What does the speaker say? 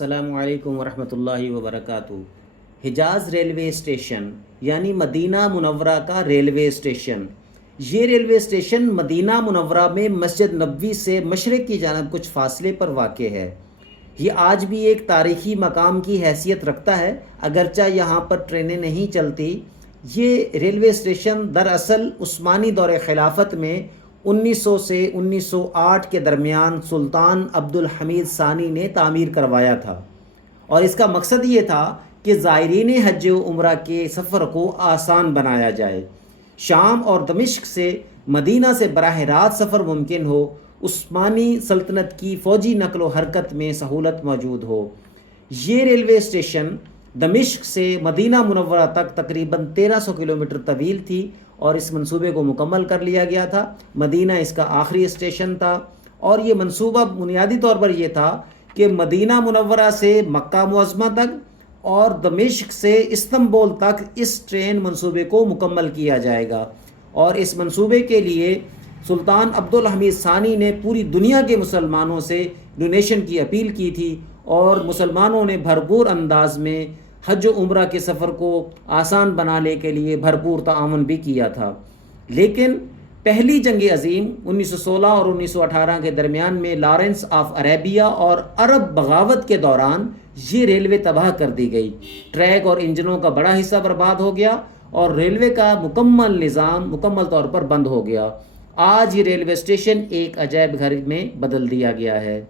السلام علیکم ورحمۃ اللہ وبرکاتہ۔ حجاز ریلوے اسٹیشن یعنی مدینہ منورہ کا ریلوے اسٹیشن، یہ ریلوے اسٹیشن مدینہ منورہ میں مسجد نبوی سے مشرق کی جانب کچھ فاصلے پر واقع ہے۔ یہ آج بھی ایک تاریخی مقام کی حیثیت رکھتا ہے، اگرچہ یہاں پر ٹرینیں نہیں چلتی۔ یہ ریلوے اسٹیشن دراصل عثمانی دور خلافت میں 1900 سے 1908 کے درمیان سلطان عبد الحمید ثانی نے تعمیر کروایا تھا، اور اس کا مقصد یہ تھا کہ زائرین حج و عمرہ کے سفر کو آسان بنایا جائے، شام اور دمشق سے مدینہ سے براہ راست سفر ممکن ہو، عثمانی سلطنت کی فوجی نقل و حرکت میں سہولت موجود ہو۔ یہ ریلوے اسٹیشن دمشق سے مدینہ منورہ تک تقریباً 1300 کلومیٹر طویل تھی، اور اس منصوبے کو مکمل کر لیا گیا تھا۔ مدینہ اس کا آخری اسٹیشن تھا، اور یہ منصوبہ بنیادی طور پر یہ تھا کہ مدینہ منورہ سے مکہ معظمہ تک اور دمشق سے استنبول تک اس ٹرین منصوبے کو مکمل کیا جائے گا، اور اس منصوبے کے لیے سلطان عبد الحمید ثانی نے پوری دنیا کے مسلمانوں سے ڈونیشن کی اپیل کی تھی، اور مسلمانوں نے بھرپور انداز میں حج و عمرہ کے سفر کو آسان بنانے کے لیے بھرپور تعاون بھی کیا تھا۔ لیکن پہلی جنگ عظیم 1916 اور 1918 کے درمیان میں لارنس آف عربیہ اور عرب بغاوت کے دوران یہ ریلوے تباہ کر دی گئی۔ ٹریک اور انجنوں کا بڑا حصہ برباد ہو گیا، اور ریلوے کا مکمل نظام مکمل طور پر بند ہو گیا۔ آج یہ ریلوے اسٹیشن ایک عجائب گھر میں بدل دیا گیا ہے۔